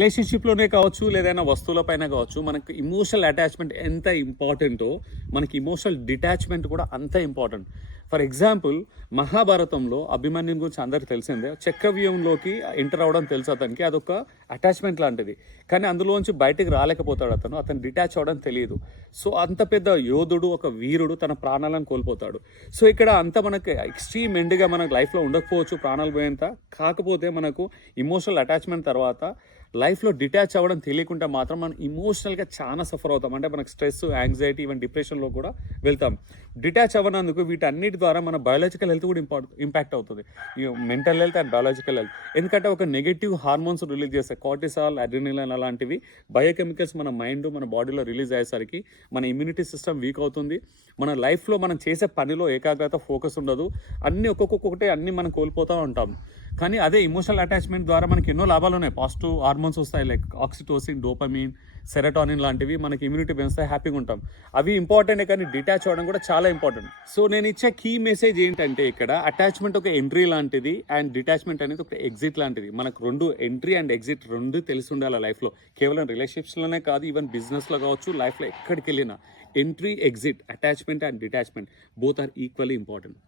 రిలేషన్షిప్లోనే కావచ్చు, లేదైనా వస్తువులపైన కావచ్చు, మనకు ఇమోషనల్ అటాచ్మెంట్ ఎంత ఇంపార్టెంటో మనకి ఇమోషనల్ డిటాచ్మెంట్ కూడా అంత ఇంపార్టెంట్. ఫర్ ఎగ్జాంపుల్, మహాభారతంలో అభిమన్యుని గురించి అందరికి తెలిసిందే. చక్రవ్యూహంలోకి ఎంటర్ అవ్వడం తెలుసు అతనికి, అదొక అటాచ్మెంట్ లాంటిది. కానీ అందులోంచి బయటికి రాలేకపోతాడు అతను డిటాచ్ అవ్వడం తెలియదు. సో అంత పెద్ద యోధుడు, ఒక వీరుడు తన ప్రాణాలను కోల్పోతాడు. సో ఇక్కడ అంత మనకి ఎక్స్ట్రీమ్ ఎండ్గా మనకు లైఫ్లో ఉండకపోవచ్చు ప్రాణాలు పోయేంత, కాకపోతే మనకు ఇమోషనల్ అటాచ్మెంట్ తర్వాత లైఫ్లో డిటాచ్ అవ్వడం తెలియకుండా మాత్రం మనం ఇమోషనల్గా చాలా సఫర్ అవుతాం. అంటే మనకు స్ట్రెస్, యాంగ్జైటీ, ఈవెన్ డిప్రెషన్లో కూడా వెళ్తాం. డిటాచ్ అవ్వనందుకు వీటన్నిటి ద్వారా మన బయాలజికల్ హెల్త్ కూడా ఇంపాక్ట్ అవుతుంది, mental health and biological health. ఎందుకంటే ఒక నెగిటివ్ హార్మోన్స్ రిలీజ్ చేస్తాయి, కార్టిసాల్, అడ్రినలిన్ అలాంటివి బయోకెమికల్స్ మన మైండ్, మన బాడీలో రిలీజ్ అయ్యేసరికి మన ఇమ్యూనిటీ సిస్టమ్ వీక్ అవుతుంది. మన లైఫ్లో మనం చేసే పనిలో ఏకాగ్రత, ఫోకస్ ఉండదు. అన్నీ ఒక్కొక్కటి అన్నీ మనం కోల్పోతూ ఉంటాం. కానీ అదే ఇమోషనల్ అటాచ్మెంట్ ద్వారా మనకి ఎన్నో లాభాలు ఉన్నాయి. పాజిటివ్ హార్మోన్స్ వస్తాయి, లైక్ ఆక్సిటోసిన్, డోపమిన్, సెరటోనిన్ లాంటివి మనకి ఇమ్యూనిటీ పెంచుతాయి, హ్యాపీగా ఉంటాం. అవి ఇంపార్టెంటే, కానీ డిటాచ్ అవ్వడం కూడా చాలా ఇంపార్టెంట్. సో నేను ఇచ్చే కీ మెసేజ్ ఏంటంటే, ఇక్కడ అటాచ్మెంట్ ఒక ఎంట్రీ లాంటిది అండ్ డిటాచ్మెంట్ అనేది ఒక ఎగ్జిట్ లాంటిది. మనకు రెండు ఎంట్రీ అండ్ ఎగ్జిట్ రెండు తెలిసి ఉండాలి లైఫ్లో. కేవలం రిలేషన్షిప్స్లోనే కాదు, ఈవెన్ బిజినెస్లో కావచ్చు, లైఫ్లో ఎక్కడికి వెళ్ళినా entry, exit, attachment and detachment both are equally important.